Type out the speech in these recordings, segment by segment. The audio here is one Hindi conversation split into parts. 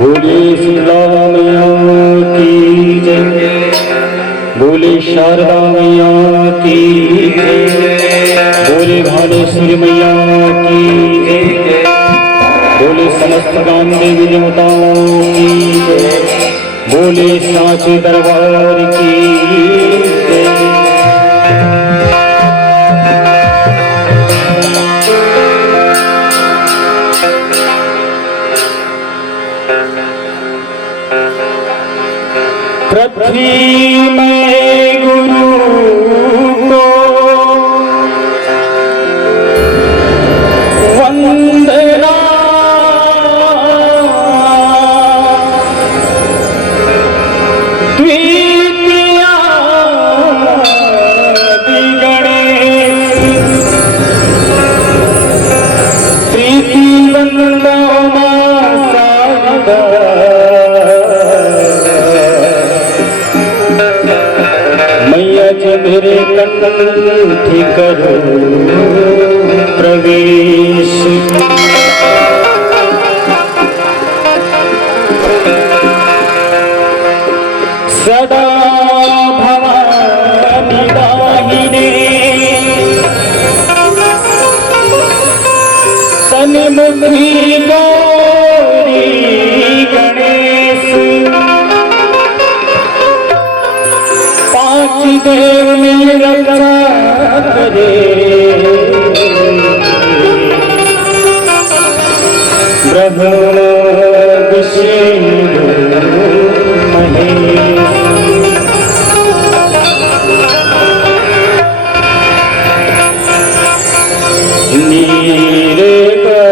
बोले शीतला मैया की जय, बोले शारदा मैया की जय, बोले भालेश्वरी मैया की जय, बोले समस्त गांव देवी देवताओं की जय, बोले सांचे दरबार की जय। पृथ्वी में गुरु को वंदना, द्वितीया गणेश, प्रीति वंदना सारदा, मेरे कंठी करो प्रवेश। सदा भवानी दाहिने सन्मुखी गौरी गणेश, पांच देव मिल रक्षा करे, ब्रह्मा विष्णु महेश। नीरे गा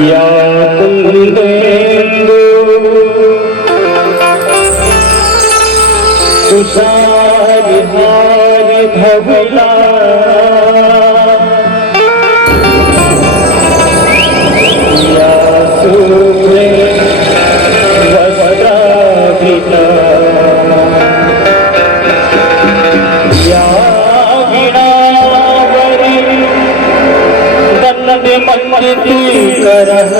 या कुंदेन्दु तुषार हार धवला, या सूर्य वस्त्रावृता, या वीणावरी दंड मंडिती करः,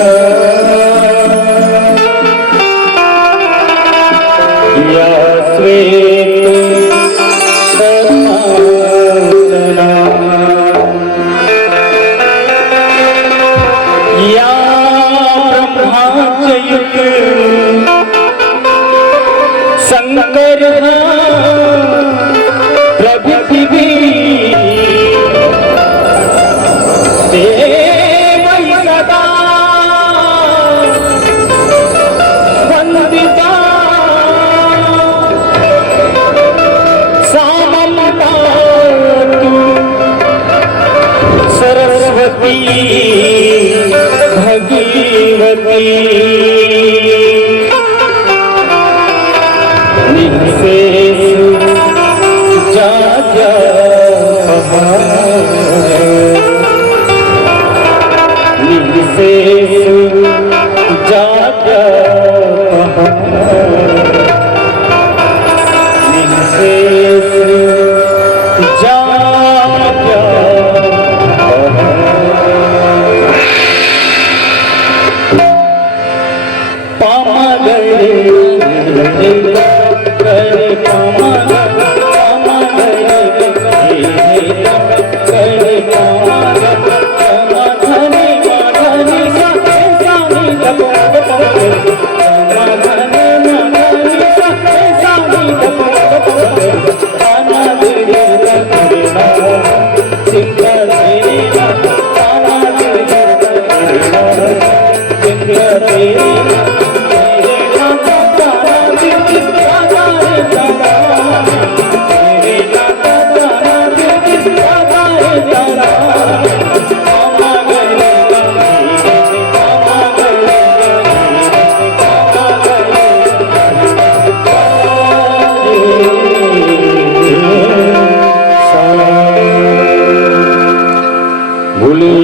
या श्वेत समासना, या ब्रह्मचयुत शंकर प्रभृति देव सदा वंदिता, साममता सरस्वती भगवती, निःशेष जाज्ञा निःशेष जाज्ञा निःशेष जाज्ञा। पामा गए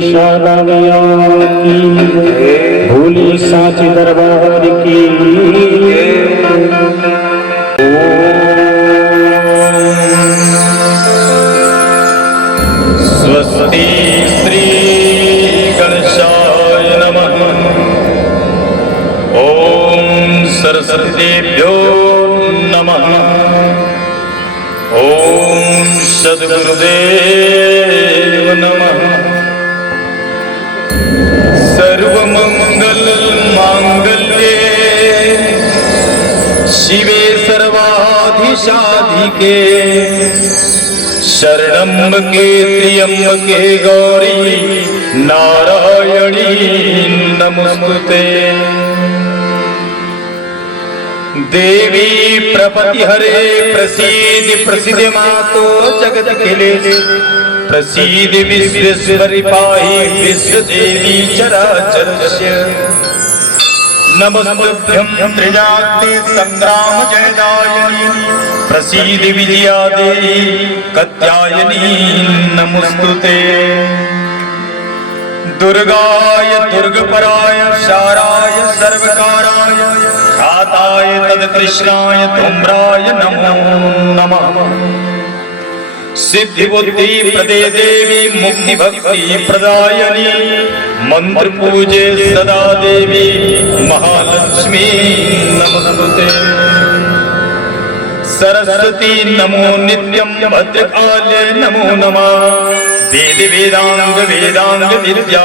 शारदा मैया की, भोले सांचे दरबार की। स्वस्ति श्री गणेशाय नमः। ओम सरस्वतीभ्यो नमः। ओम सद्गुरुदेव नमः। सर्वमंगल मांगल्ये शिवे सर्वाधिसाधिके शरणम्बके त्र्यंबके गौरी नारायणी नमोस्तुते। देवी प्रपतिहरे प्रसीद प्रसीद मातो जगत खिले प्रसीद विश्वेश्वरी पाहि विश्व देवी चराचरस्य। नमस्तुभ्यं त्रिजाति संग्राम जयदायिनी प्रसीद विजया देवी कात्यायनी नमोस्तुते। दुर्गाय दुर्गपराय शाराय सर्वकाराय ख्याताय तत्कृष्णाय धूम्राय नमो नमः। सिद्धि बुद्धि प्रदे देवी मुक्ति भक्ति प्रदायिनी मंत्र पूजे सदा देवी महालक्ष्मी नमोस्तुते। सरस्वती नमो नित्यं भद्रकाले नमो नमः। वेद वेदांग वेदांग विद्या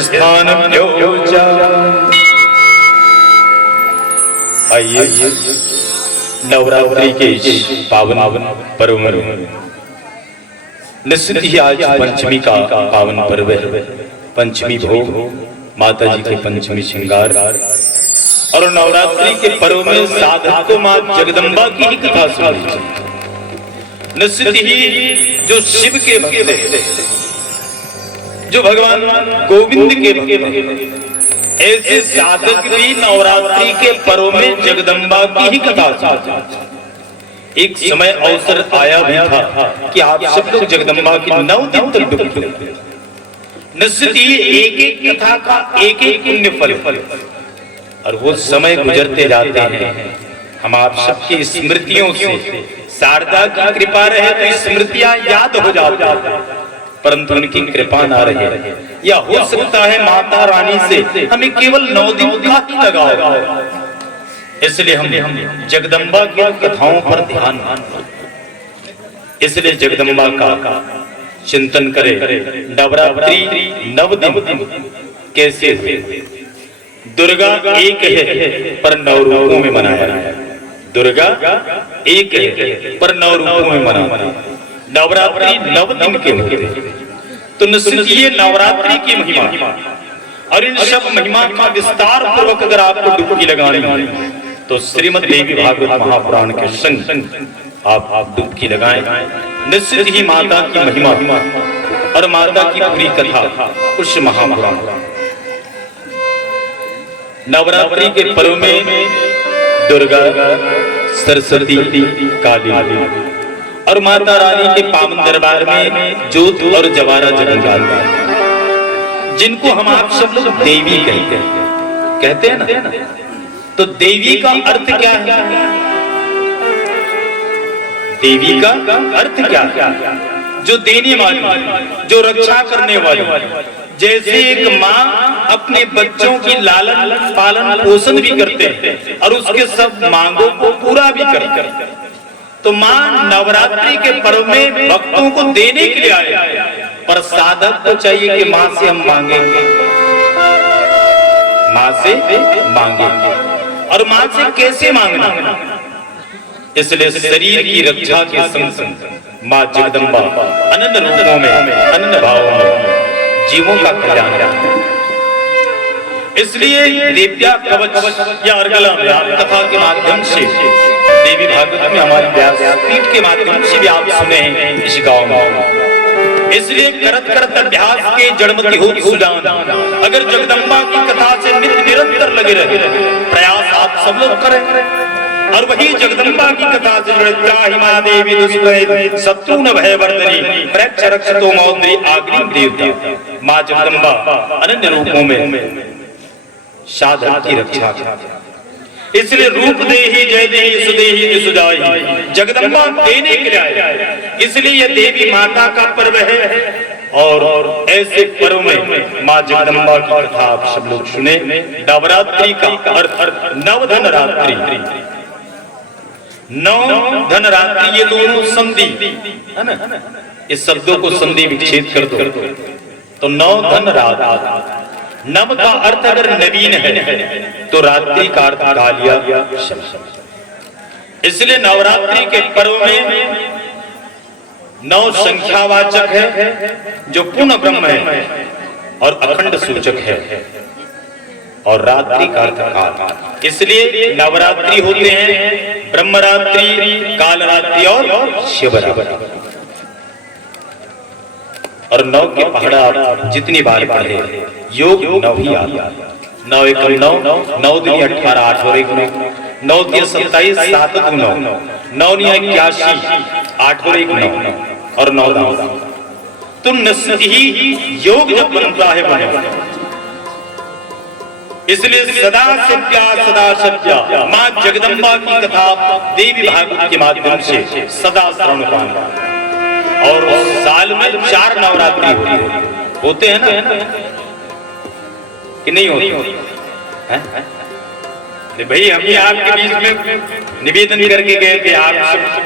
स्थानभ्यो च। आइए नवरात्रि के पावन पर्व में निश्चित ही आज पंचमी का पावन पर्व है। पंचमी भोग माता जी के पंचमी श्रृंगार और नवरात्रि के पर्व में साधक को मां जगदम्बा की ही कथा सुनी। निश्चित ही जो शिव के भक्त हैं, जो भगवान गोविंद के भक्त हैं, ऐसे साधक भी नवरात्रि के पर्व में जगदम्बा की ही कथा सुनते। एक समय अवसर आया भी था कि आप सब लोग जगदम्बा की 9 दिन तक डुबकी। निश्चित ही एक एक कथा का एक एक पुण्य फल और वो समय गुजरते जाते हैं। हम आप सबकी स्मृतियों से शारदा की कृपा रहे तो स्मृतियां याद हो जाती हैं, परंतु उनकी कृपा ना रहे या हो सकता है माता रानी से हमें केवल 9 दिन का ही लगाव। इसलिए हम जगदम्बा की कथाओं पर ध्यान, इसलिए जगदम्बा का चिंतन करें। नवरात्रि 9 दिन कैसे हुए? दुर्गा एक है पर 9 रूपों में मनाया। दुर्गा एक है पर 9 रूपों में मनाया। नवरात्रि 9 दिन के होते हैं। तो निश्चित ये नवरात्रि की महिमा और इन सब महिमा का विस्तार पूर्वक अगर आपको डुबकी लगानी है तो श्रीमद् देवी भागवत महापुराण के संग आप डुबकी लगाएं। निश्चित ही माता की महिमा और माता की पूरी कथा उस महापुराण। नवरात्रि के पर्व में दुर्गा, सरस्वती, काली और माता रानी के पावन दरबार में जोत और जवारा जगमगाता है, जिनको हम आप सब लोग देवी कहते हैं ना। तो देवी का अर्थ क्या है? देवी का अर्थ क्या है? जो देने वाली, जो रक्षा करने वाली। जैसे एक माँ अपने बच्चों की लालन पालन पोषण भी करते हैं और उसके सब मांगों को पूरा भी करते हैं, तो माँ नवरात्रि के पर्व में भक्तों को देने के लिए आए। पर साधक को चाहिए कि माँ से हम मांगेंगे, माँ से मांगेंगे। और माँ से कैसे मांगना? इसलिए शरीर की रक्षा के संग संग माँ जगदम्बा अनन्य रूपों में, अनन्य भावों में जीवों का कल्याण है। इसलिए दिव्या कवच या अर्गला कथा के माध्यम से देवी भागवत में हमारी व्यासपीठ के माध्यम से भी आप सुने हैं इस गांव में। इसलिए करत करत अभ्यास के जड़मति हो सुजान। अगर जगदम्बा की कथा से नित्य निरंतर लगे रहे, प्रयास आप सब लोग करें और वही जगदम्बा की कथा से जुड़े त्राहिमा देवी दुष्प्रय शत्रु न भय वर्धनी प्रक्ष रक्षतो मौद्री आग्नि देवता। माँ जगदम्बा अनन्य रूपों में साधन की रक्षा। इसलिए रूप देहि जय देहि सुदेहि सुजाहि, जगदम्बा देने के लिए आए। इसलिए यह देवी माता का पर्व है और ऐसे पर्व में माँ जगदम्बा की कथा आप सब लोग सुने। नवरात्रि का अर्थ नवधन रात्रि, नव धन रात्रि, ये दोनों संधि है ना, इस शब्दों को संधि विच्छेद कर दो तो नव धन रात। नव का अर्थ अगर नवीन है तो रात्रि का अर्थ कालिया। इसलिए नवरात्रि के पर्व में नौ संख्यावाचक है जो पूर्ण ब्रह्म है और अखंड सूचक है, और रात्रि का अर्थ काल। इसलिए नवरात्रि होते हैं ब्रह्मरात्रि, कालरात्रि और शिवरात्रि। और नौ के पहाड़ा आप जितनी बार पढ़े योग नौ ही आता। नौ एकम नौ, नौ दुनी 18, 8 और 1 9, नौ तीन 27, 7 2 9, 9 9 81, 8 और 1 9 और 9 9। तो निश्चित ही योग जब बनता है बने। इसलिए सदा सत्या माँ जगदम्बा की कथा देवी भागवत के माध्यम से सदा श्रवण पाना। और साल में 4 नवरात्रि होते हैं ना, कि नहीं होते हैं? भाई हम आपके बीच में निवेदन करके गए थे, आप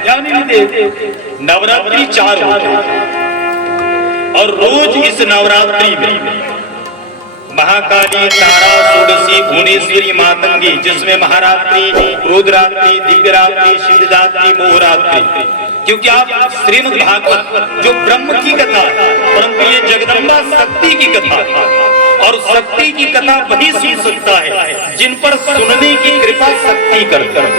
ध्यान नहीं देते। नवरात्रि 4 होते हैं और रोज इस नवरात्रि में महाकाली, तारा, षोडशी, भुवनेश्वरी, मातंगी, जिसमें महारात्रि, रुद्रात्रि, दिव्यरात्रि, सिद्धरात्रि, मोहरात्रि, क्योंकि आप श्रीमद् भागवत जो ब्रह्म की कथा है, परंतु ये जगदम्बा शक्ति की कथा है। और शक्ति की कथा वही सुन सकता है जिन पर सुनने की कृपा शक्ति करता है।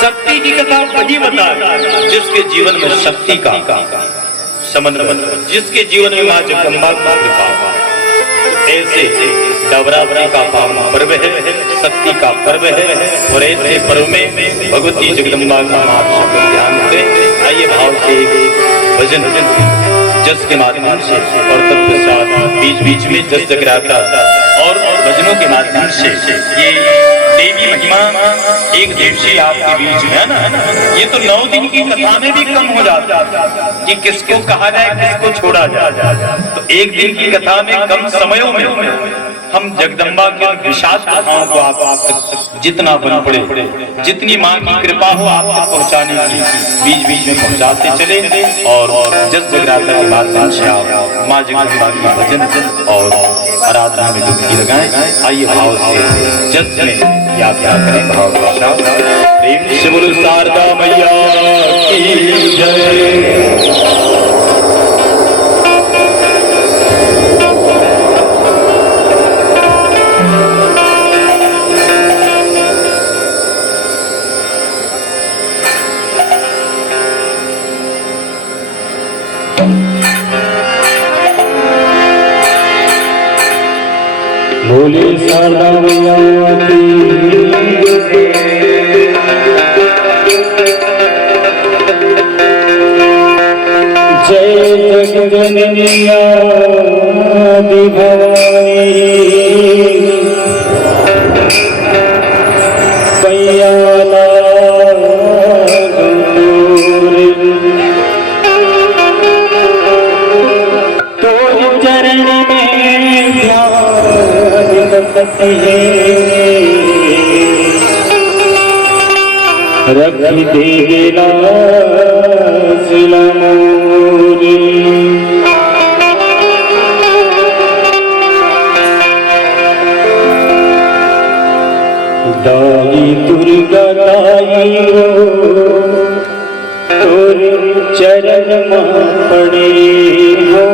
शक्ति की कथा वही बताए जिसके जीवन में शक्ति का समन्वय, जिसके जीवन में माँ जगदम्बा की कृपा। ऐसे नवरात्रि का पावन पर्व है, शक्ति का पर्व है, और ऐसे पर्व में भगवती जगदम्बा का आप सब ध्यान दें। आइए भाव से भजन जस के माध्यम से और तत्पश्चात बीच बीच में जस जगराता और भजनों के माध्यम से ये देवी महिमा एक दिवसीय आपके बीच में है ना। ये तो 9 दिन की कथा में भी कम हो जाता कि किसको कहा जाए, किसको छोड़ा जाए। तो एक दिन की कथा में कम समयों में हम जगदम्बा के विशाल कथाओं को आप तक जितना बन पड़े, जितनी माँ की कृपा हो आप तक पहुँचाने की बीच बीच में पहुँचाते चले। और जस जगराता के माध्यम से आप माँ जगदम्बा का भजन और आराधना में डुबकी लगाएं। आइए भाव से जस में यात्रा करें। भाव प्रेम से बोलो शारदा मैया की जय। बोले शारदा मैया की जय जगजननी आदि भवानी पैयाला तो चरण में रखी देला सिलमोरी दाई दुर्गा दाई हो तोरे चरण में पड़े हो।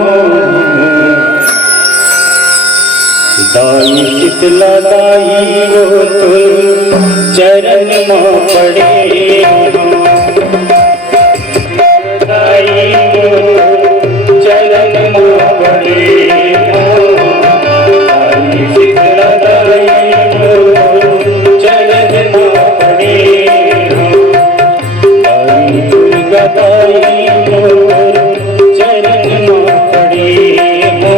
दाई शीतला दाई हो तो चरण में पड़े हो। दाई हो चरण में पड़े हो। दाई शीतला दाई हो चरण में पड़े हो। दाई दुर्गा दाई हो चरण में पड़े हो।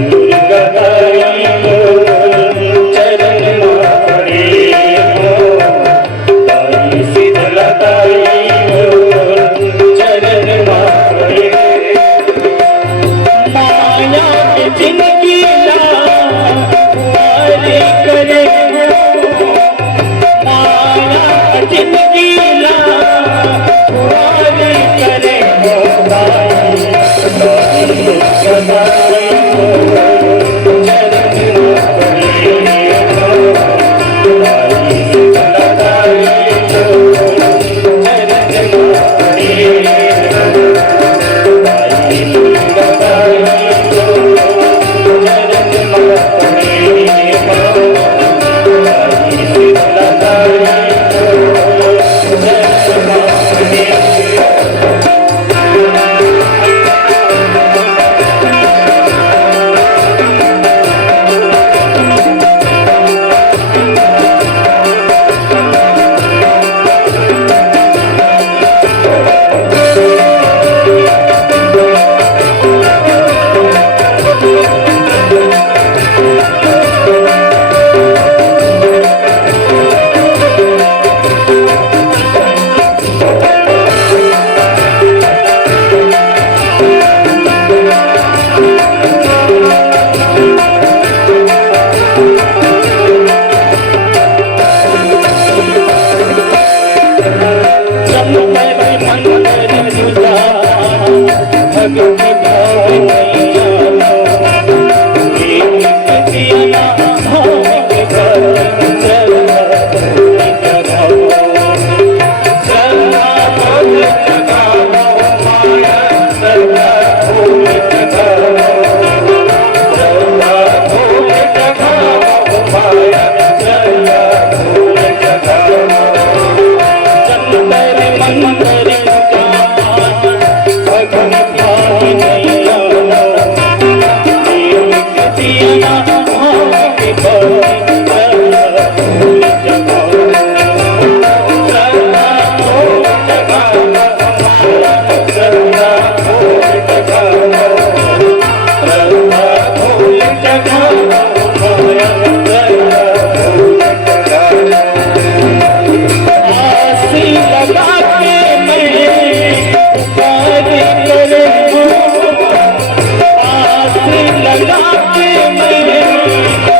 दुर्गा दाई हो चरण में पड़े हो।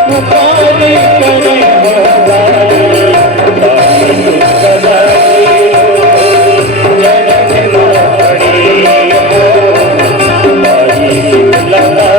पुकारे करे मोबाई चरण माड़ी लगाई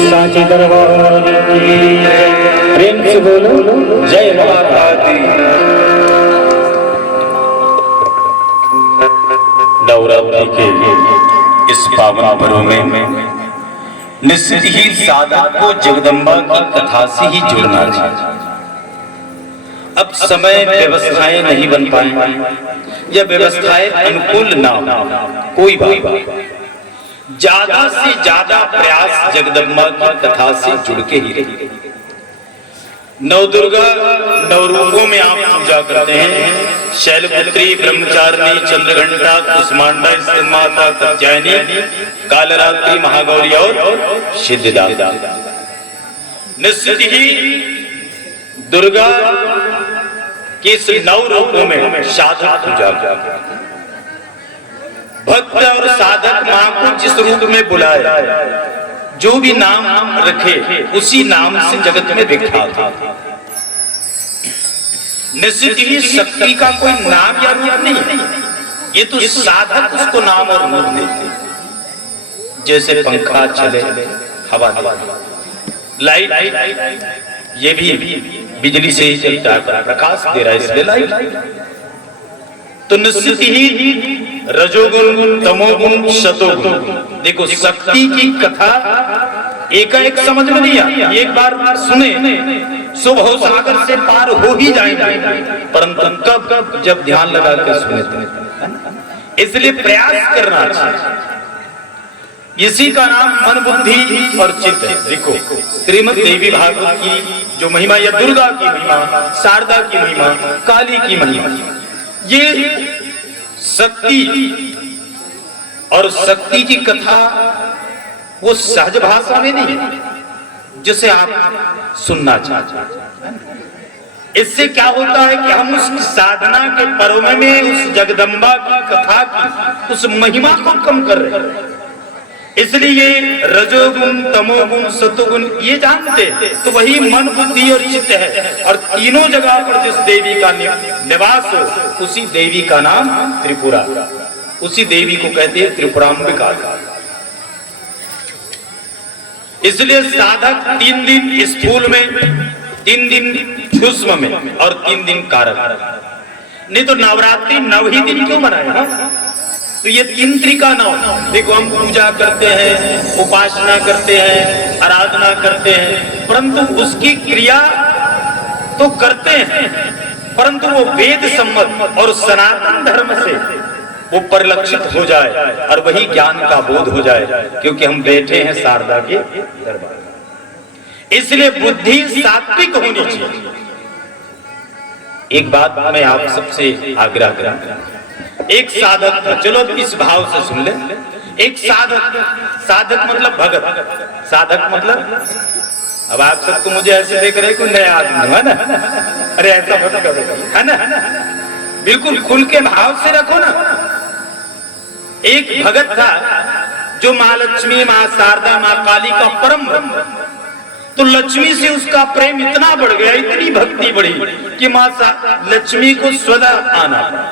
साची दरबार की प्रेम से बोलो जय माता दी। नवरात्रि के इस पावन पर्व में निश्चित ही साधक को जगदम्बा की कथा से ही जुड़ना चाहिए। अब समय व्यवस्थाएं नहीं बन पाए या व्यवस्थाएं अनुकूल ना हो, कोई बात, ज्यादा से ज्यादा प्रयास जगदम्बा की कथा से जुड़ के ही रहिए। नव दुर्गा नव रूपों में आप पूजा करते हैं, शैलपुत्री ब्रह्मचारिणी चंद्रघंटा कुसमांडा स्थित माता कात्यायनी कालरात्रि महागौरी और सिद्धिदात्री। निश्चित ही दुर्गा के इस 9 रूपों में साधक पूजा, भक्त और साधक मां को जिस रूप में बुलाए, जो भी नाम रखे उसी नाम से जगत में विख्यात था। निश्चित ही शक्ति का कोई नाम या रूप नहीं है, ये तो साधक उसको नाम और रूप देते। जैसे पंखा चले, हवा लाइट, ये भी बिजली से ही चलता है, प्रकाश दे रहा है इसलिए लाइट। तो निश्चित ही रजोगुण, तमोगुण, सतोगुण। देखो शक्ति की कथा एकाएक समझ में नहीं आती, एक बार सुने सो भव सागर से पार हो ही जाएंगे, परंतु कब जब ध्यान लगा के सुने तो। इसलिए प्रयास करना चाहिए। इसी का नाम मन, बुद्धि और चित्त है। देखो श्रीमद् देवी भागवत की जो महिमा या दुर्गा की महिमा, शारदा की महिमा, काली की महिमा, ये शक्ति और शक्ति की कथा वो सहज भाषा में नहीं है जिसे आप सुनना चाहते। इससे क्या होता है कि हम उस साधना के पर्व में उस जगदम्बा की कथा की उस महिमा को कम कर रहे हैं। इसलिए रजोगुण, तमोगुण, सतोगुण ये जानते हैं, तो वही मन, बुद्धि और चित्त है। और तीनों जगह पर जिस देवी का निवास हो उसी देवी का नाम त्रिपुरा, उसी देवी को कहते हैं त्रिपुरांबिका। इसलिए साधक 3 दिन स्थूल में, 3 दिन सूक्ष्म में और 3 दिन कारक। नहीं तो नवरात्रि 9 ही दिन क्यों मनाए? तो ये 3 त्रिका नौ। देखो हम पूजा करते हैं, उपासना करते हैं, आराधना करते हैं, परंतु उसकी क्रिया तो करते हैं, परंतु वो वेद सम्मत और सनातन धर्म से वो परिलक्षित हो जाए और वही ज्ञान का बोध हो जाए, क्योंकि हम बैठे हैं शारदा के दरबार। इसलिए बुद्धि सात्विक होनी चाहिए। एक बात मैं आप सबसे आग्रह करूंगा, एक साधक था, चलो इस भाव से सुन ले। एक साधक, साधक मतलब भगत, साधक मतलब, अब आप सबको मुझे ऐसे देख रहे कोई नया आदमी है ना, अरे ऐसा मत करो, है ना, बिल्कुल खुल के भाव से रखो ना। एक भगत था जो माँ लक्ष्मी, माँ शारदा, माँ काली का परम भक्त। तो लक्ष्मी से उसका प्रेम इतना बढ़ गया, इतनी भक्ति बढ़ी कि माँ लक्ष्मी को स्वदा आना पड़ा।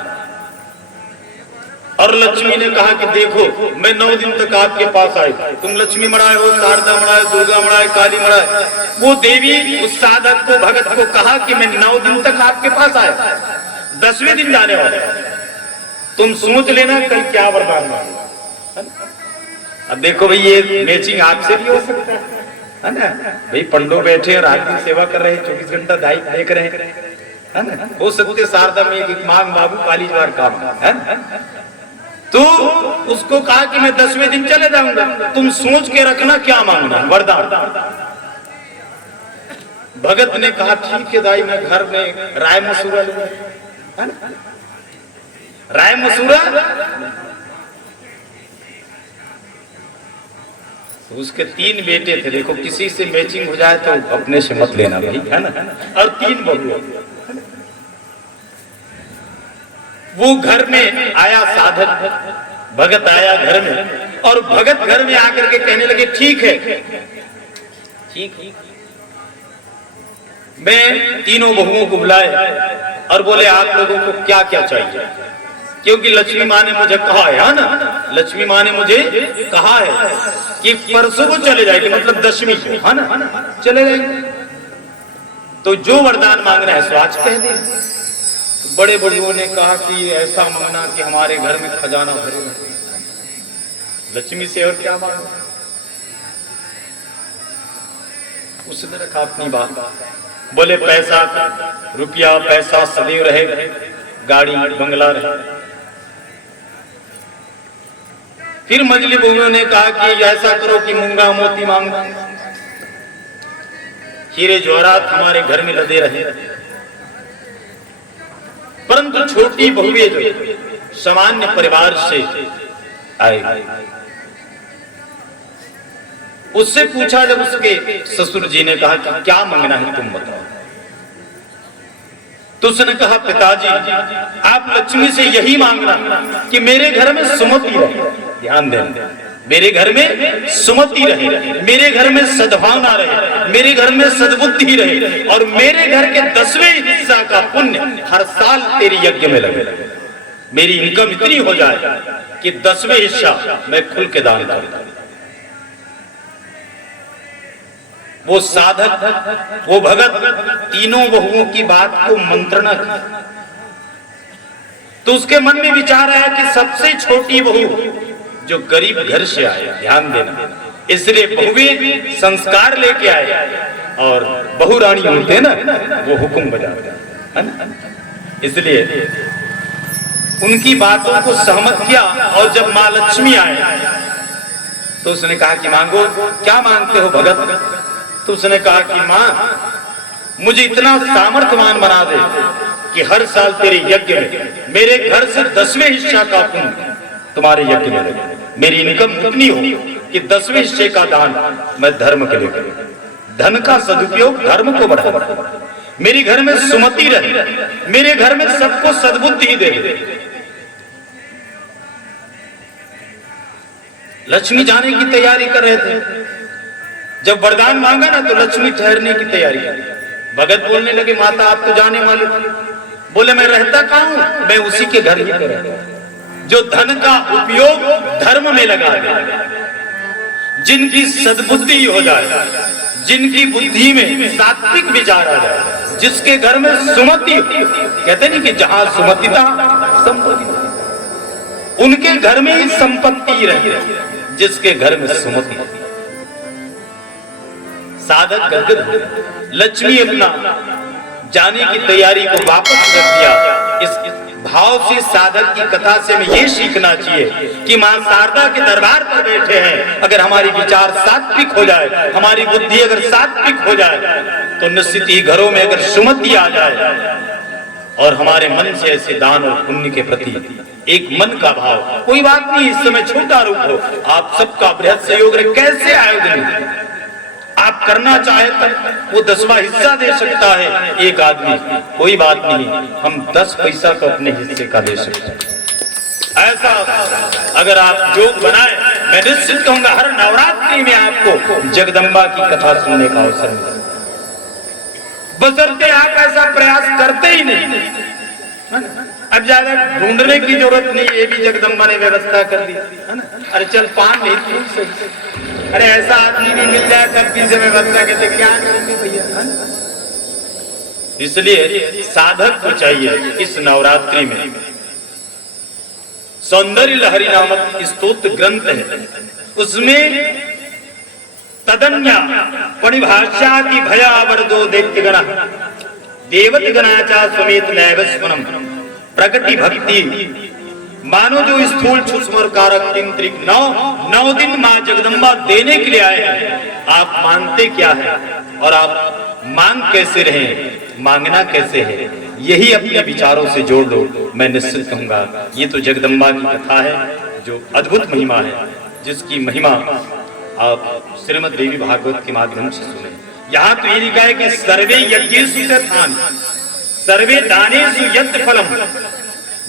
और लक्ष्मी ने कहा कि देखो मैं 9 दिन तक आपके पास आई, तुम लक्ष्मी मनाए हो, शारदा मनाए, दुर्गा मनाए, काली मनाए। वो देवी उस साधक को, भगत को कहा कि मैं 9 दिन तक आपके पास आया, 10वें दिन जाने वाला, तुम सोच लेना कल क्या वरदान मांगो। अब देखो भाई ये मैचिंग आपसे भी हो सकता है ना। भाई पंडो बैठे और आदमी सेवा कर रहे हैं, 24 घंटा दाई देख रहे हैं ना। हो सकते शारदा में एक मांग बाबू, काली बार काम है। तो उसको कहा कि मैं 10वें दिन चले जाऊंगा, तुम सोच के रखना क्या मांगना वरदान। भगत ने कहा ठीक है दाई, मैं घर में राय मसूरा लूंगा, राय मसूरा। उसके 3 बेटे थे। देखो किसी से मैचिंग हो जाए तो अपने से मत लेना भाई, है ना। और 3 बहू। वो घर में आया साधक, भगत आया घर में, और भगत घर में आकर के कहने लगे ठीक है, ठीक है। मैं तीनों बहुओं को बुलाए और बोले आप लोगों को क्या क्या चाहिए, क्योंकि लक्ष्मी माँ ने मुझे कहा है ना, लक्ष्मी माँ ने मुझे कहा है कि परसों को चले जाएंगे, मतलब 10वीं को, है ना, चले जाएंगे। तो जो वरदान मांगना है सो आज कह दे। बड़े बड़ियों ने कहा कि ऐसा मांगना कि हमारे घर में खजाना भरे। लक्ष्मी से और क्या मांगना। उसने रखा अपनी बात, बोले पैसा, रुपया पैसा सदैव रहे, गाड़ी बंगला रहे। फिर मजली बहुओं ने कहा कि ऐसा करो कि मूंगा मोती मांगो, हीरे जवाहरात हमारे घर में लदे रहे। परंतु छोटी बहुएं जो सामान्य परिवार से आई, उससे पूछा जब उसके ससुर जी ने कहा कि क्या मांगना है तुम बताओ, तो उसने कहा पिताजी आप लक्ष्मी से यही मांगना कि मेरे घर में सुमति रहे। ध्यान देना, मेरे घर में सुमति रहे, मेरे घर में सद्भावना रहे, मेरे घर में सद्बुद्धि रहे, और मेरे घर के 10वें हिस्सा का पुण्य हर साल तेरे यज्ञ में लगे। मेरी इनकम इतनी हो जाए कि 10वें हिस्सा मैं खुल के दान करूं। वो साधक, वो भगत तीनों बहुओं की बात को मंत्रणा की, तो उसके मन में विचार आया कि सबसे छोटी बहू जो गरीब घर से आए, ध्यान देना, इसलिए बहुएं संस्कार लेके आए, और बहु रानी होते हैं ना, वो हुक्म बजाते हैं ना, इसलिए उनकी बातों को सहमत किया। और जब माँ लक्ष्मी आए तो उसने कहा कि मांगो, क्या मांगते हो भगत? तो उसने कहा कि मां मुझे इतना सामर्थ्यवान बना दे कि हर साल तेरे यज्ञ में मेरे घर से 10वें हिस्सा का पुण्य तुम्हारे यज्ञ में लगे। मेरी इनकम उतनी हो कि 10वें हिस्से का दान मैं धर्म के लिए करूं, धन का सदुपयोग धर्म को बढ़ाऊं, मेरे घर में सुमति रहे, मेरे घर में सबको सद्बुद्धि दे। लक्ष्मी जाने की तैयारी कर रहे थे। जब वरदान मांगा ना तो लक्ष्मी ठहरने की तैयारी की। भगत बोलने लगे माता आप तो जाने वाले। बोले मैं रहता कहाँ हूं, मैं उसी के घर ही पे रहता हूं जो धन का उपयोग धर्म में लगा दे, जिनकी सद्बुद्धि हो जाए, जिनकी बुद्धि में सात्विक विचार आ जाए, जिसके घर में सुमति, कहते नहीं कि जहां सुमति था संपत्ति, उनके घर में ही संपत्ति रहे, जिसके घर में सुमति। साधक गदगद, लक्ष्मी अपना जाने की तैयारी को वापस रख दिया। इस भाव से साधक की कथा से हमें ये सीखना चाहिए कि मां शारदा के दरबार पर बैठे हैं, अगर हमारी विचार सात्विक हो जाए, हमारी बुद्धि अगर सात्विक हो जाए, तो निश्चित ही घरों में अगर सुमति आ जाए और हमारे मन से ऐसे दान और पुण्य के प्रति एक मन का भाव, कोई बात नहीं इस समय छोटा रूप हो, आप सबका बृहद सहयोग रहे, कैसे आयोजन आप करना चाहे तब वो 10वां हिस्सा दे सकता है एक आदमी, कोई बात नहीं, हम 10 पैसा का अपने हिस्से का दे सकते हैं। ऐसा अगर आप योग बनाए, मैं निश्चित कहूंगा हर नवरात्रि में आपको जगदम्बा की कथा सुनने का अवसर मिलेगा। बशर्ते आप ऐसा प्रयास करते ही नहीं। अब ज्यादा ढूंढने की जरूरत नहीं, ये भी जगदम्बा ने व्यवस्था कर दी है ना। अरे चल पान नहीं फूल से, अरे ऐसा आदमी भी मिल जाए तब भी से व्यवस्था कहते क्या करेंगे भैया, है ना। इसलिए साधक को चाहिए इस नवरात्रि में सौंदर्य लहरी नामक स्तोत्र ग्रंथ है, उसमें तदन्या परिभाषा की भया वरदो दैत्य गण देवत गणाचा समेत नैवस्वनम प्रकृति भक्ति, मानो जो स्थूल सूक्ष्म और कारक तीन त्रिक 9 दिन मां जगदम्बा देने के लिए आए हैं। आप मानते क्या है और आप मांग कैसे रहे, मांगना कैसे है, यही अपने विचारों से जोड़ लो। मैं निश्चित कहूंगा ये तो जगदम्बा की कथा है जो अद्भुत महिमा है, जिसकी महिमा आप श्रीमद् देवी भागवत के माध्यम से सुने। यहाँ तो ये लिखा है कि सर्वे यज्ञेषु तथान सर्वे दानेषु यज्ञ फलम,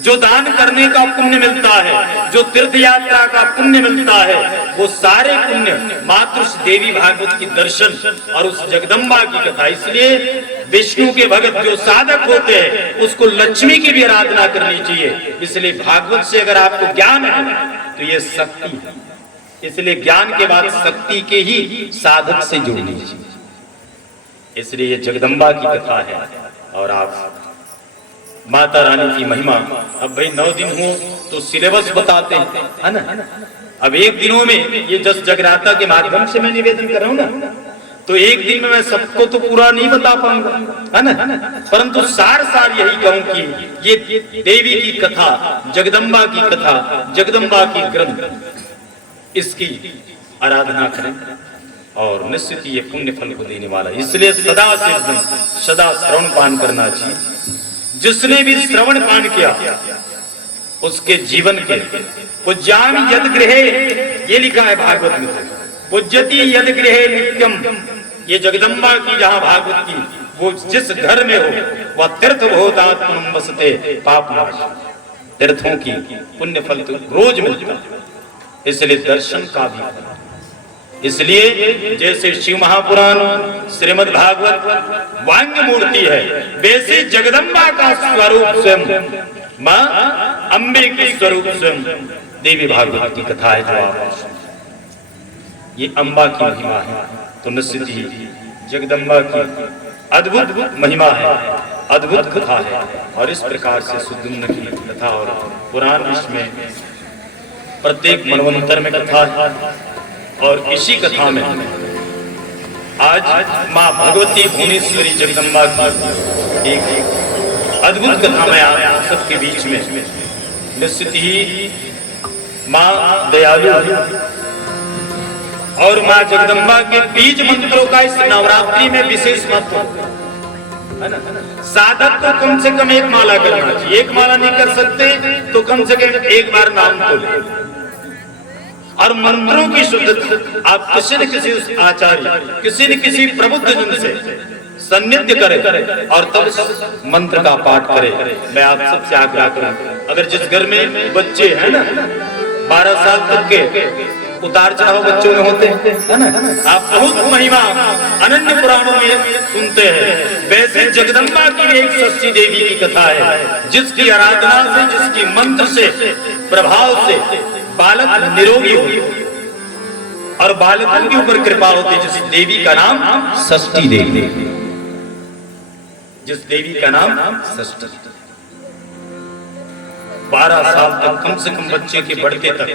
जो दान करने का पुण्य मिलता है, जो तीर्थ यात्रा का पुण्य मिलता है, वो सारे पुण्य मातृ देवी भागवत की दर्शन और उस जगदम्बा की कथा। इसलिए विष्णु के भगत जो साधक होते हैं उसको लक्ष्मी की भी आराधना करनी चाहिए। इसलिए भागवत से अगर आपको ज्ञान है तो ये शक्ति है, इसलिए ज्ञान के बाद शक्ति के ही साधक से जुड़नी चाहिए। इसलिए ये जगदम्बा की कथा है और आप माता रानी की महिमा। अब भाई 9 दिन हो तो सिलेबस बताते हैं, है ना। अब एक दिनों में ये जस जगराता के माध्यम से मैं निवेदन कर रहा हूं ना, तो एक दिन में मैं सबको तो पूरा नहीं बता पाऊंगा, है ना। परंतु सार यही कहूं कि ये देवी की कथा, जगदम्बा की कथा, जगदम्बा की ग्रंथ, इसकी आराधना करें और निश्चित ये पुण्य फल को देने वाला है। इसलिए सदा से सदा श्रवण पान करना चाहिए। जिसने भी श्रवण पान किया उसके जीवन के पूज्याम यद गृहे, ये लिखा है भागवत में, पूज्यति यद गृहे नित्यम, ये जगदम्बा की जहां भागवत की वो जिस घर में हो वह तीर्थ भूतात्मनम वसते पाप नाश, तीर्थों की पुण्य फल तो रोज मिलता है, इसलिए दर्शन का भी फल। इसलिए जैसे शिव महापुराण श्रीमद् भागवत वांग्य मूर्ति है, वैसे जगदम्बा का स्वरूप स्वयं मां अम्बे के स्वरूप स्वयं देवी भागवत की कथा है। जो आप ये अम्बा की महिमा है, तो निश्चित ही जगदम्बा की अद्भुत महिमा है, अद्भुत कथा है। और इस प्रकार से सुदुम्न की कथा और पुराण इसमें प्रत्येक मनवंतर में कथा है। और इसी कथा में आज मां भगवती भुवनेश्वरी जगदम्बा की एक अद्भुत कथा में आप सबके बीच में निश्चित ही मां दयालु और मां जगदम्बा के बीज मंत्रों का इस नवरात्रि में विशेष महत्व है ना। साधक को कम से कम एक माला करना चाहिए, एक माला नहीं कर सकते तो कम से कम एक बार नाम को ले, और मंत्रों की शुद्धता आप किसी न किसी आचार्य, किसी न किसी प्रबुद्ध जन से सन्निध्य करें और तब मंत्र का पाठ करें। मैं आप सबसे आग्रह करूं, अगर जिस घर में बच्चे हैं ना 12 साल तक के उतार चढ़ाव बच्चों में होते हैं ना, आप बहुत महिमा अनन्य पुराणों में सुनते हैं, वैसे जगदम्बा की भी एक षष्ठी देवी की कथा है, जिसकी आराधना से, जिसकी मंत्र से, प्रभाव से बालक निरोगी हो और बालकों के ऊपर कृपा होती है। जिस देवी का नाम षष्ठी देवी, जिस देवी का नाम षष्ठी, 12 साल तक कम से कम बच्चे के बढ़ते तक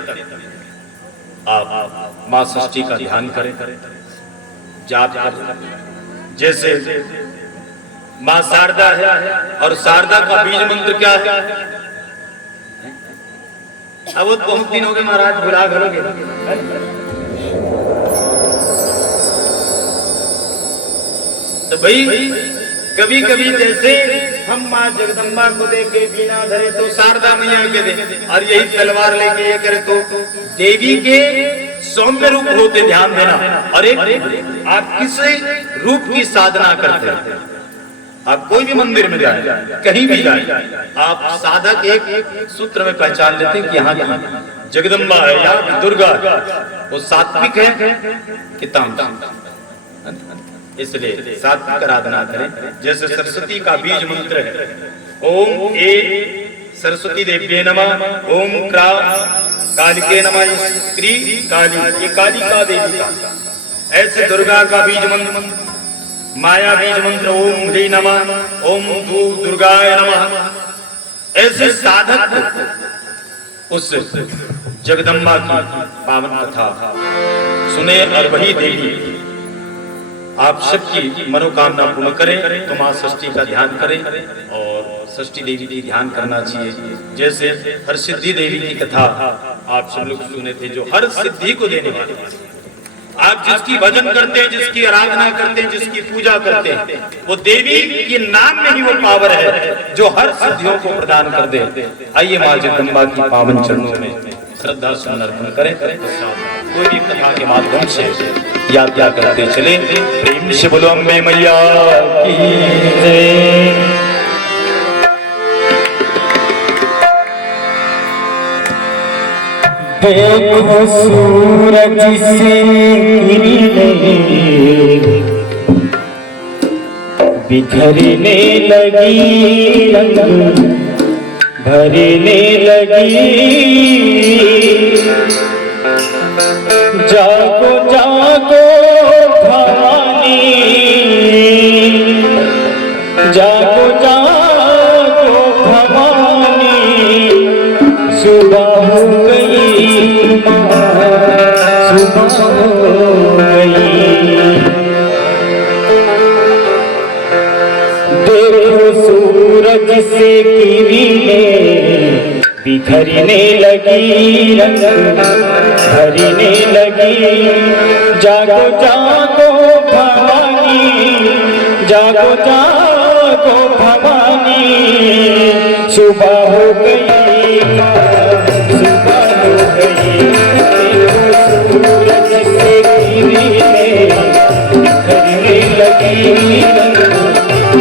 आप मां षष्ठी का ध्यान करें, जाप करें। जैसे मां शारदा है और शारदा का बीज मंत्र क्या है? अब वो बहुत दिन हो गए महाराज, भुला करोगे। तो भाई कभी कभी जैसे हम मां जगदम्बा को देखे बिना धरे तो शारदा मैया के दे, और यही तलवार लेके ये करे तो देवी के सौम्य रूप होते, ध्यान देना। और एक आप किस रूप की साधना करते हैं, आप कोई भी मंदिर में जाए, कहीं भी जाए, आप साधक एक सूत्र में पहचान लेते हैं कि यहाँ जगदम्बा है या दुर्गा, वो सात्विक है कि तामसिक। इसलिए सात्विक आराधना करें। जैसे सरस्वती का बीज मंत्र है ओम ए सरस्वती देव्ये नमः, ओम क्रा कालिके नमः, स्त्री काली, ये कालिका देवी का। ऐसे दुर्गा का बीज मंत्र, माया बीज मंत्र ओम ह्रीं नमः, ओम दुर्गाय नमः। ऐसे साधक उस जगदम्बा की पावन कथा सुने और वही देवी आप सबकी मनोकामना पूर्ण करें। तो मां षष्ठी का ध्यान करें और षष्ठी देवी की ध्यान करना चाहिए। जैसे हर सिद्धि देवी की कथा आप सब लोग सुने थे, जो हर सिद्धि को देने वाले। आप जिसकी भजन करते हैं, जिसकी आराधना करते हैं, जिसकी पूजा करते हैं, वो देवी के नाम में ही वो पावर है जो हर सिद्धियों को प्रदान कर दे। आइए मां जगदम्बा की पावन चरणों में श्रद्धा सुमन अर्पण करें। कोई भी कथा के माध्यम से यात्रा करते चले। प्रेम से बोलो अम्बे मैया की जय। देखो सूरज से बिखरने लगी, रंग भरने लगी। जागो जागो भवानी, जागो जागो भवानी, सुबह हो गई, सुबह हो गई। देखो सूरज से किरणें बिखरने लगी, रंग भरने लगी। जागो जागो भवानी, जागो जागो जागो भवानी, सुबह हो गई, सुबह हो गई, सूरज से किरणें बिखरने लगी,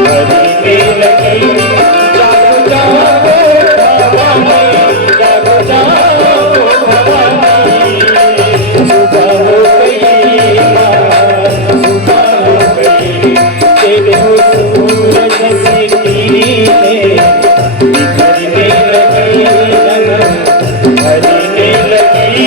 भरने लगी। जागो जागो भवानी, जागो जागो भवानी, सुबह हो गई, सुबह हो गई, देखो सूरज से किरणें बिखरने लगी, भरने लगी।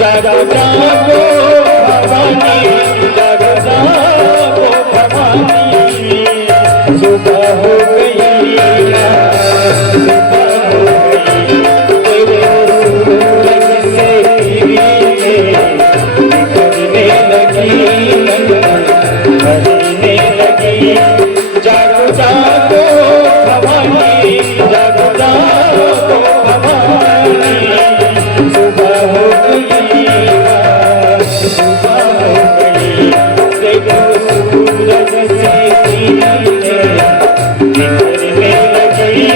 जागो जागो भवानी, जागो जागो भवानी, सुबह हो गई, सुबह हो गई, तेरे सूरज से किरणें बिखरने लगी, भरने लगी। जागो जागो भवानी, जागो जागो भवानी, सुबह हो गई, सुबह हो गई, देखो सूरज से किरणें बिखरने लगी।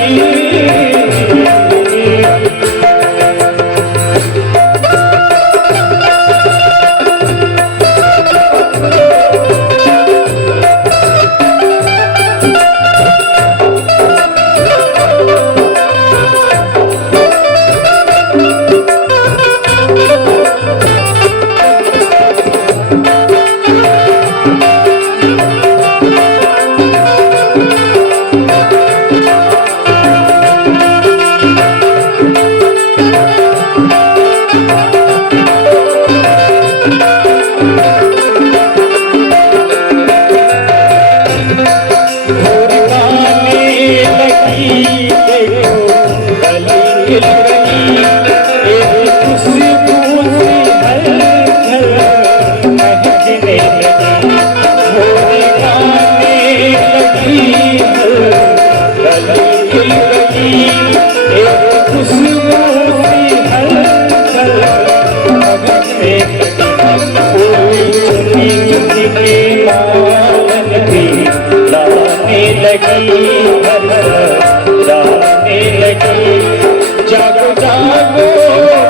जागो जागो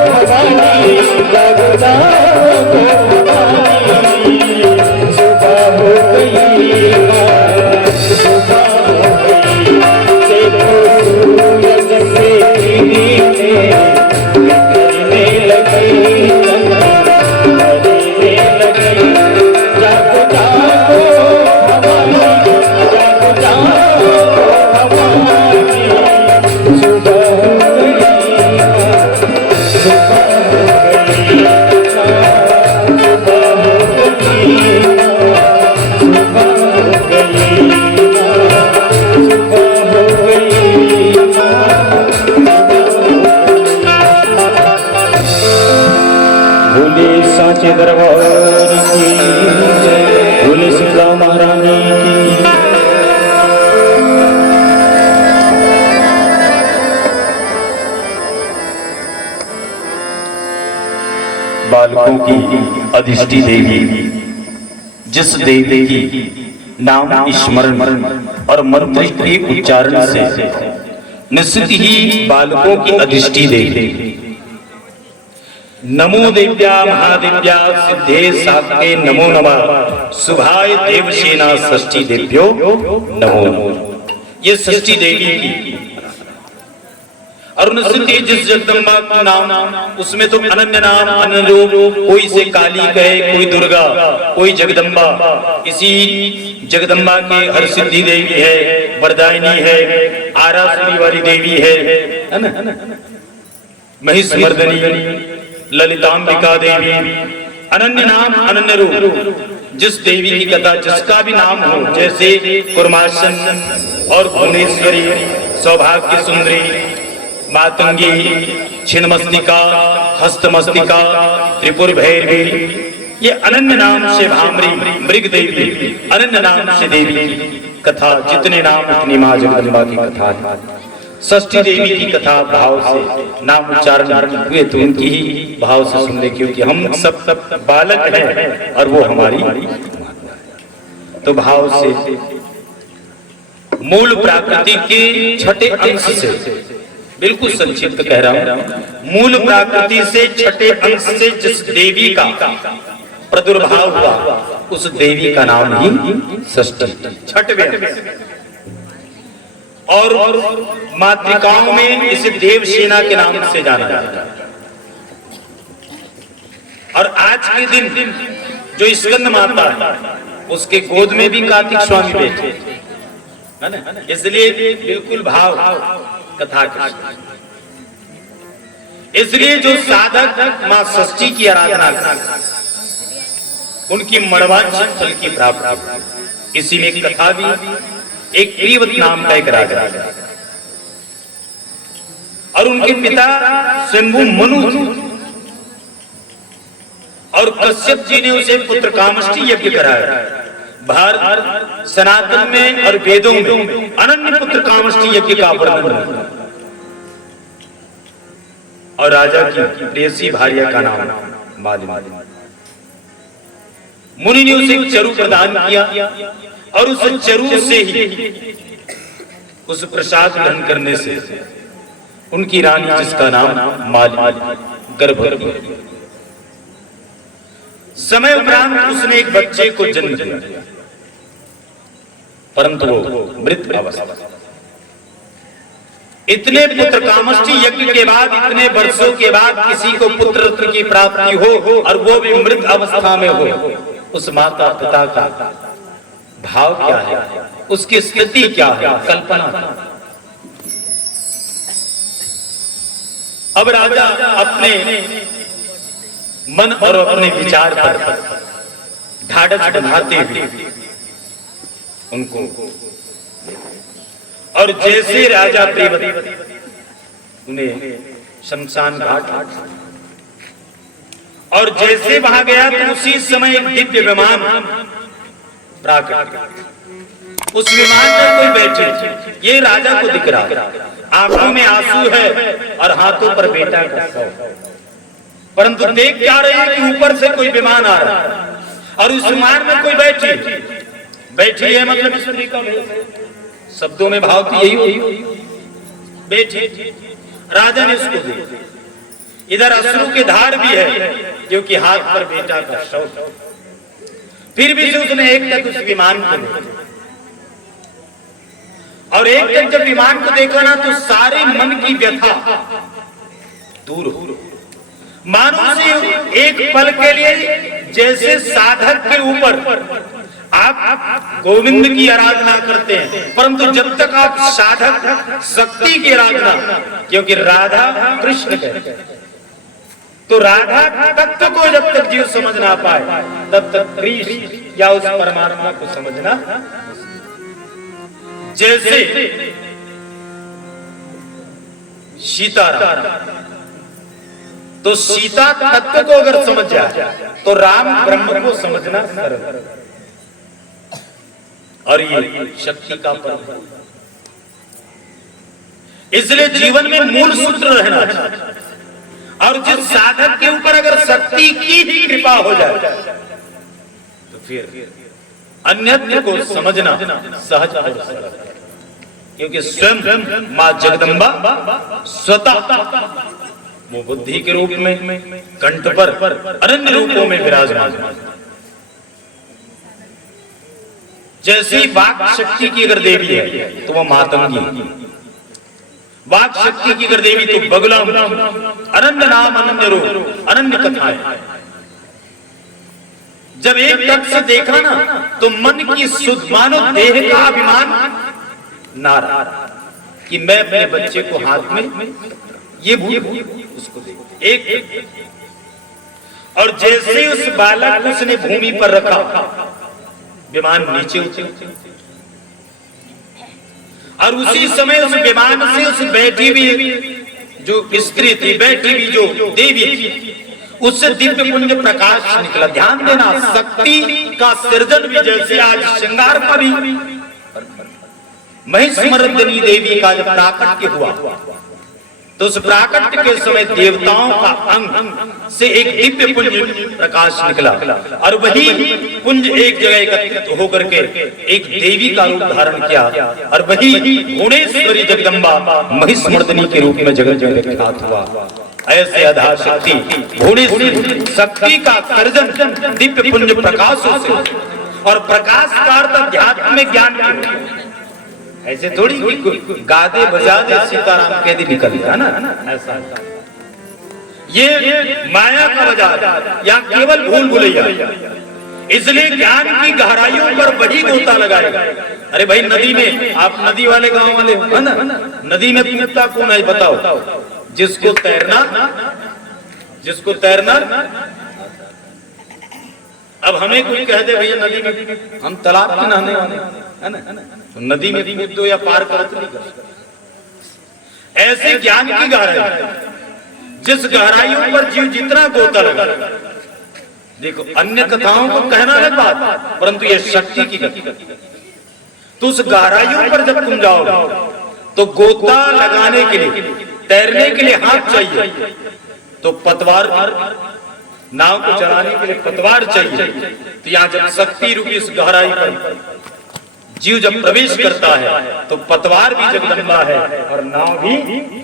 भवानी, जागो जागो भवानी, सुबह हो गई, सुबह हो गई, देखो सूरज से किरणें बिखरने लगी, भरने लगी। जागो जागो भवानी, जागो जागो बालकों की अधिष्ठी देवी, जिस देवी की नाम स्मरण और मंत्र के उच्चारण से निश्चित ही बालकों की अधिष्ठी देवी। नमो देव्या महादेव्या सिद्धे सात्ते नमो नमः शुभाय देवसेना षष्ठी देव्यो नमो नमः। ये षष्ठी देवी की और निश्चित जिस जगदम्बा का नाम, उसमें तो अनन्य नाम अनन्य रूप, कोई से काली कहे, कोई दुर्गा, कोई जगदम्बा। इसी जगदम्बा की हर सिद्धि देवी है, वरदायिनी है, आरासुरी वाली देवी है ना, महिषमर्दनी, ललितांबिका देवी, अनन्य नाम अनन्य रूप। जिस देवी की कथा जिसका भी नाम हो, जैसे कुर्माशन और भुवनेश्वरी, सौभाग्य सुंदरी, मातंगी, छिन्नमस्तिका, हस्तमस्तिका, त्रिपुर भैरवी, ये अनन्य नाम से भामरी, मृग देवी, अनन्य नाम से देवी की कथा। जितने नाम उतनी मां जगदम्बा की कथा है। षष्ठी देवी की कथा भाव से नाम उच्चारण हुए तो उनकी ही भाव से सुन ले, क्योंकि हम सब बालक हैं और वो हमारी, तो भाव से मूल प्राकृति के छठे अंश से, बिल्कुल संक्षिप्त कह रहा हूं, मूल प्रकृति से छठे अंश से जिस देवी का प्रादुर्भाव हुआ, उस देवी का नाम ही षष्ठी, छठवें। और मातृकाओं में इसे देवसेना के नाम से जाना जाता है। और आज के दिन जो स्कंद माता है, उसके गोद में भी कार्तिक स्वामी बैठे है ना, इसलिए बिल्कुल भाव कथा के। इसलिए जो साधक मां षष्ठी की आराधना करते, उनकी मनवांछित फल की प्राप्ति। इसी में कथा भी, एक प्रियव्रत नाम का एक राजा और उनके पिता शंभु मनु थे, और कश्यप जी ने उसे पुत्र कामष्टि यज्ञ कराया। भारत सनातन में और वेदों में अनन्य पुत्र कामष्टि यज्ञ का वर्णन है। और राजा की प्रेयसी भार्या का नाम मालिनी। मुनि ने उसे चरु प्रदान किया और उस चरु से ही, उस प्रसाद ग्रहण करने से उनकी रानी, जिसका नाम मालिनी, गर्भवती। समय उपरांत उसने एक बच्चे को जन्म दिया, परंतु वो मृत अवस्था। इतने पुत्र कामष्टि यज्ञ के बाद, इतने वर्षों के बाद किसी को पुत्र रत्न की प्राप्ति हो और वो भी मृत अवस्था में हो, उस माता पिता का भाव क्या है, उसकी स्थिति क्या है, कल्पना। अब राजा अपने मन और अपने विचार पर ढाढ़स बढ़ाते हुए उनको, और जैसे राजा प्रियव्रत उन्हें शमशान घाट, और जैसे वहां गया तो उसी समय एक दिव्य विमान प्राकट, उस विमान में कोई बैठे, ये राजा को दिख रहा, आंखों में आंसू है और हाथों पर बेटा का शव, परंतु देख क्या रहे हैं कि ऊपर से कोई विमान आ रहा है और उस विमान में कोई बैठी है, मतलब स्त्री का शब्दों में भाव तो यही बैठी। राजा ने उसको देखा, इधर अश्रु की धार भी है क्योंकि हाथ पर बेटा का शव, फिर भी से उसने एक तक उस विमान को देखा, और एक तक जब विमान को देखा ना, तो सारे मन की व्यथा दूर हो, मानो से एक पल के लिए जैसे साधक के ऊपर आप गोविंद की आराधना करते हैं, परंतु जब तक आप साधक शक्ति की आराधना, क्योंकि राधा कृष्ण है, तो राधा तत्व को जब तक जीव समझ ना पाए, तब तक कृष्ण या उस परमात्मा को समझना। जैसे सीताराम, तो सीता तत्व को अगर समझ जाए तो राम ब्रह्म को समझना सरल, और ये शक्ति का पर्व। इसलिए जीवन में मूल सूत्र रहना चाहिए, और जिस साधक के ऊपर अगर शक्ति की ही कृपा हो जाए तो फिर अन्यत्र को समझना सहज और सरल है। क्योंकि स्वयं मां जगदम्बा स्वतः वो बुद्धि के रूप में कंठ पर अनन्य रूपों में विराजमान। जैसी वाक शक्ति की अगर देवी है तो वह मातंगी, वाक शक्ति की अगर देवी तो बगुला, अनन्य नाम अनन्य रूप अनन्य कथाएं। जब एक तक से देखा ना तो मन की शुद्ध मानो देह का अभिमान नारा कि मैं अपने बच्चे को हाथ में ये उसको देख एक और जैसे उस बालक को उसने भूमि पर रखा विमान नीचे उतरे और उसी समय उस विमान से उस बैठी हुई जो स्त्री थी, बैठी हुई जो देवी थी, उससे दिव्य पुंज प्रकाश निकला। ध्यान देना, शक्ति का सृजन भी जैसे आज श्रृंगार का भी महिषमर्दिनी देवी का जब प्राकट्य हुआ तो उस प्राकट्य के समय देवताओं का अंग से एक दिव्य पुंज प्रकाश निकला और वही पुंज एक जगह एकत्रित होकर के एक देवी का रूप धारण किया और वही भुवनेश्वरी जगदम्बा महिषमर्दिनी के रूप में जगत में विख्यात हुआ। ऐसे आधा शक्ति भुवनेश्वरी शक्ति का सर्जन दिव्य पुंज प्रकाशों से, और प्रकाश का अर्थ अध्यात्म में ज्ञान की। ऐसे थोड़ी गादे बजा दे सीताराम कह दी निकल गया ना, ऐसा ये माया का बाजार या केवल भूल भुलैया। इसलिए ज्ञान की गहराइयों पर वही गोता लगाएगा। अरे भाई नदी में, आप नदी वाले गांव वाले है ना, नदी में कूदता कौन है बताओ? जिसको तैरना अब हमें कोई कह दे भैया नदी में हम तालाब में नहाने वाले है ना, तो नदी में कूद दो या पार कर दो। ऐसे ज्ञान की गहराई, जिस गहराइयों पर जीव जितना गोता लगा, देखो अन्य कथाओं को कहना अलग बात, परंतु ये शक्ति की गति। तो उस गहराइयों पर जब तुम जाओगे तो गोता लगाने के लिए, तैरने के लिए हाथ चाहिए, तो पतवार, नाव को चलाने के लिए पतवार चाहिए। तो यहाँ जब शक्ति रूपी इस गहराई पर जीव जब प्रवेश करता है तो पतवार भी जगदम्बा है और नाव भी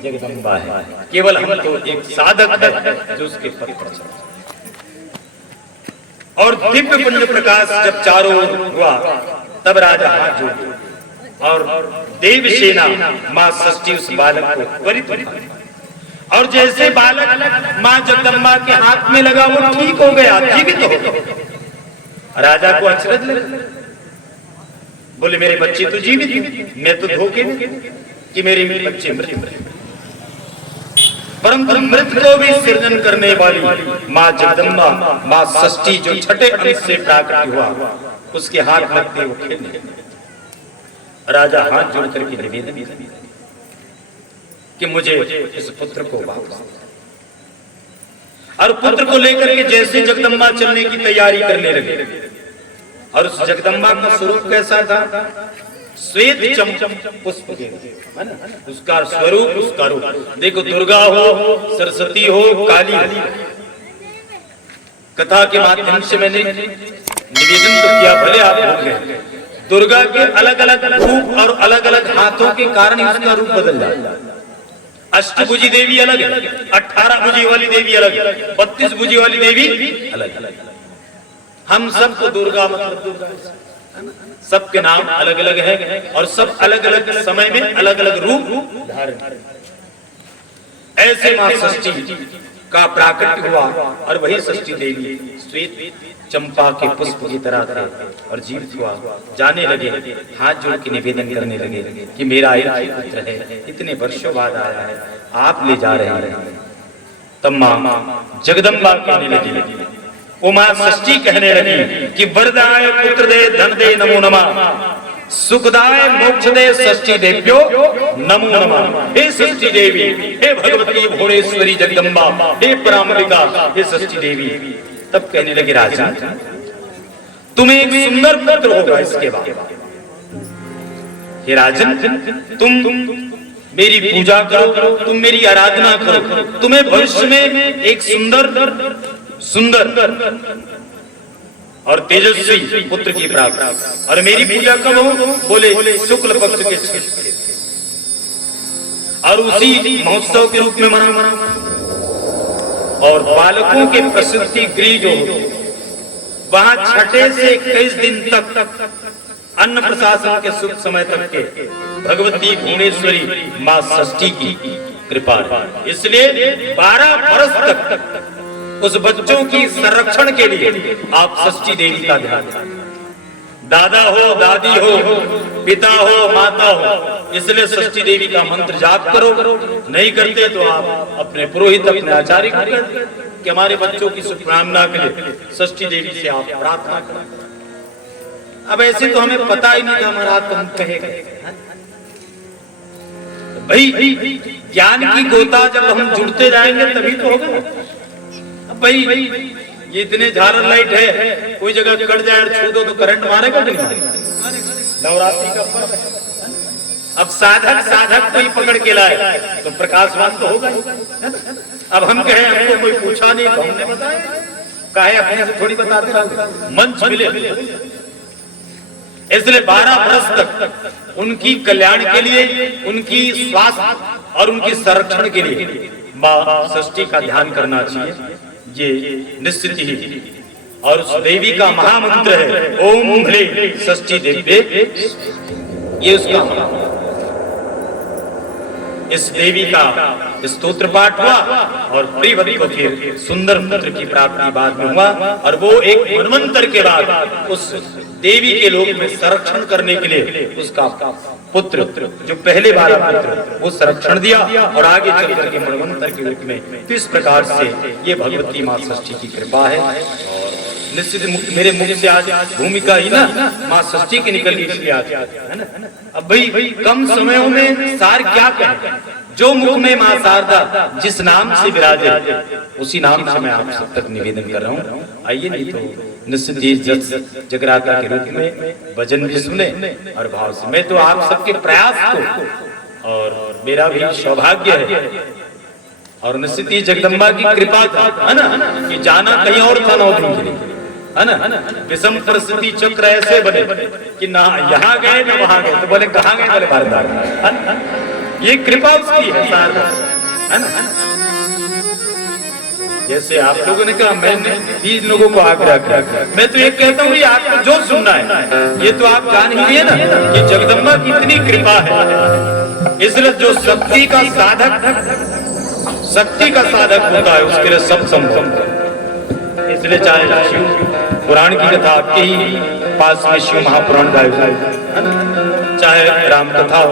जगदम्बा है। केवल हम तो एक साधक है जो उसके पथ पर चलता है। और दिव्य पुंज प्रकाश जब चारों ओर हुआ तब राजा हाथ जोड़े और देवसेना मां षष्ठी उस बालक को त्वरित उठाई। और जैसे बालक मां जगदम्बा के हाथ में लगा वो ठीक हो गया, जीवित हो गया। राजा को अचरज लगा, बोले मेरे बच्चे तो जीवित हैं, मैं तो धोखे में कि मेरे बच्चे मृत। परंतु मृत को भी सृजन करने वाली मां जगदम्बा मां षष्ठी जो छठे अंश से प्राकट हुआ, उसके हाथ लगते वो खेलने। राजा हाथ जोड़ करके निवेदन किया कि मुझे इस पुत्र को वापस, और पुत्र को लेकर के जैसे जगदम्बा चलने की तैयारी करने लगे। और उस जगदम्बा का स्वरूप कैसा था? श्वेत चमचम पुष्प के, है ना, उसका स्वरूप, उसका रूप देखो। दुर्गा हो, सरस्वती हो, काली हो। कथा के माध्यम से मैंने निवेदन तो किया, भले आप भूल गए, दुर्गा के अलग अलग रूप और अलग अलग हाथों के कारण उसका रूप बदल जाता है। अष्टभुजी देवी अलग है, 18 भुजी वाली देवी अलग है, 32 भुजी वाली देवी अलग अलग। हम सबको दुर्गा मतलब दुर्गा, सबके नाम अलग अलग है और सब अलग अलग समय में अलग अलग रूप धारण। ऐसे मां षष्ठी का प्राकट्य हुआ और वही षष्ठी देवी श्वेत चंपा के पुष्प की तरह थे और जीवित हुआ। जाने लगे, हाथ जोड़ के निवेदन करने लगे कि मेरा एक ही पुत्र है, इतने वर्षों बाद आया है, आप ले जा रहे हैं। तब मां जगदम्बा कहने लगी, उमा षष्ठी कहने लगी कि वरदाय पुत्र दे, धन दे, नमो नमः, सुखदाय मोक्ष दे, षष्ठी देव्यो नमो नमः। हे षष्ठी देवी, हे भगवती भुवनेश्वरी जगदम्बा, हे पराम्बिका, हे षष्ठी देवी। तब कहने लगे राजा, तुम्हें एक सुंदर पुत्र होगा इसके बाद। हे राजन, तुम मेरी पूजा करो, तुम मेरी आराधना करो, तुम्हें भविष्य में एक सुंदर और तेजस्वी पुत्र की प्राप्ति। और मेरी पूजा कब हो? बोले शुक्ल पक्ष के छठे, और उसी महोत्सव के रूप में मना। और बालकों के प्रसूति गृह जो वहां छठे से 21 दिन तक अन्न प्रशासन के शुभ समय तक के भगवती भुवनेश्वरी मां षष्ठी की कृपा है। इसलिए 12 वर्ष तक उस बच्चों की संरक्षण के लिए आप षष्ठी देवी का ध्यान, दादा हो, दादी हो, पिता हो, माता हो, इसलिए षष्ठी देवी का मंत्र जाप करो। नहीं करते तो आप अपने पुरोहित, अपने आचार्य को कह दो कि हमारे बच्चों की शुभकामना के लिए षष्ठी देवी से आप प्रार्थना करें। अब ऐसे तो हमें पता ही नहीं था महाराज, तो हम कहेंगे भाई ज्ञान की गोता जब हम जुड़ते जाएंगे तभी तो होगा। अब भाई ये इतने झालर लाइट है, कोई जगह कट जाए और छू दो तो करंट मारेगा कि नहीं मारेगा? नवरात्रि का पर्व है। अब साधक कोई पकड़ के लाए तो प्रकाशवान तो होगा ही। अब हम कहें हमको कोई पूछा नहीं तो हमने बताया, काहे अपने से थोड़ी बताते रहते, मंच मिले। इसलिए 12 वर्ष तक उनकी कल्याण के लिए, उनकी स्वास्थ्य और उनकी संरक्षण के लिए मां षष्ठी का ध्यान करना चाहिए, ये निश्चित ही। और उस देवी का महामंत्र है ओम ह्रीं षष्ठी देव्ये, ये उसका, इस देवी का स्तोत्र पाठ हुआ और प्रियवती को फिर सुंदर पुत्र की प्राप्ति बाद में हुआ। और वो एक मनवंतर के बाद उस देवी के लोक में संरक्षण करने के लिए उसका पुत्र, जो पहले वाला पुत्र, वो संरक्षण दिया और आगे चल करके मनवंतर के रूप में। तो इस प्रकार से ये भगवती मां षष्ठी की कृपा है। और निश्चित मेरे मुख से आज भूमिका ही ना मां षष्ठी की निकली, इसलिए आज है ना। अब भाई कम समयों में सार क्या कहें, जो मुख में मां शारदा जिस नाम से विराजे उसी नाम से मैं आप सब तक निवेदन कर रहा हूँ। आइए नहीं तो निश्चित ही जगराता के रूप में भजन भी सुने और भाव से। मैं तो आप सबके प्रयास को, और मेरा भी सौभाग्य है और निश्चित ही जगदम्बा की कृपा था, है ना, कि जाना कहीं और था 9 दिन के लिए, है ना। विषम परिस्थिति चक्र ऐसे बने कि ना यहाँ गए ना वहां गए, तो बोले कहाँ गए, बोले भारत। ये कृपा उसकी है शारदा, है ना। जैसे आप लोगों ने कहा, मैंने भी लोगों को आग्रह किया, मैं तो ये कहता हूँ आपको जो सुनना है ये तो आप जान ही लिए ना कि जगदम्बा की इतनी कृपा है। इसलिए जो शक्ति का साधक होता है उसके लिए सब संभव। इसलिए चाहे शिव पुराण की कथा आपके ही पास में शिव महापुराण गाया जाए, चाहे राम कथा हो,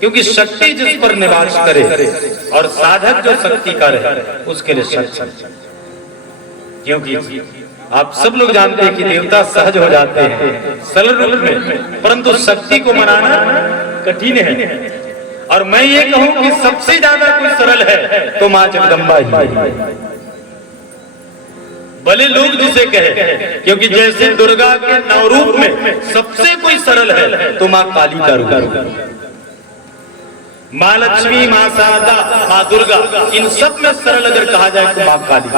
क्योंकि शक्ति जिस पर निवास करे और साधक जो शक्ति का रहे उसके लिए शक्ति। क्योंकि आप सब लोग जानते हैं कि देवता सहज हो जाते हैं सरल रूप में, परंतु शक्ति को मनाना कठिन है। और मैं ये कहूं कि सबसे ज्यादा कोई सरल है तो मां जगदम्बा ही, भले लोग जिसे कहे, क्योंकि जैसे दुर्गा के 9 रूप में सबसे कोई सरल है तो मां काली का रूप, मां लक्ष्मी, मां शारदा, मां दुर्गा, इन सब में सरल अगर कहा जाए तो मां काली।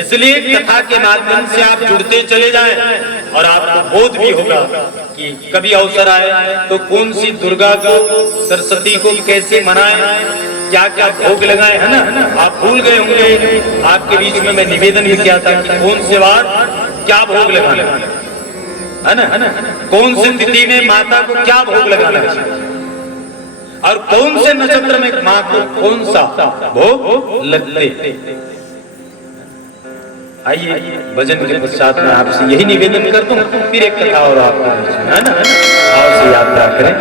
इसलिए कथा के माध्यम से आप जुड़ते चले जाएं और आपको बोध भी होगा कि कभी अवसर आए तो कौन सी दुर्गा को, सरस्वती को कैसे मनाएं, क्या क्या भोग लगाएं, है ना। आप भूल गए होंगे, आपके बीच में मैं निवेदन भी किया था कि कौन से वार क्या भोग लगाना है ना, कौन सी तिथि में माता को क्या भोग लगाना है और कौन से नक्षत्र में माँ को कौन सा भोग लगते। आइए भजन के पश्चात में आपसे यही निवेदन करता हूँ, फिर एक कथा और आपको है ना, भाव से यात्रा करें।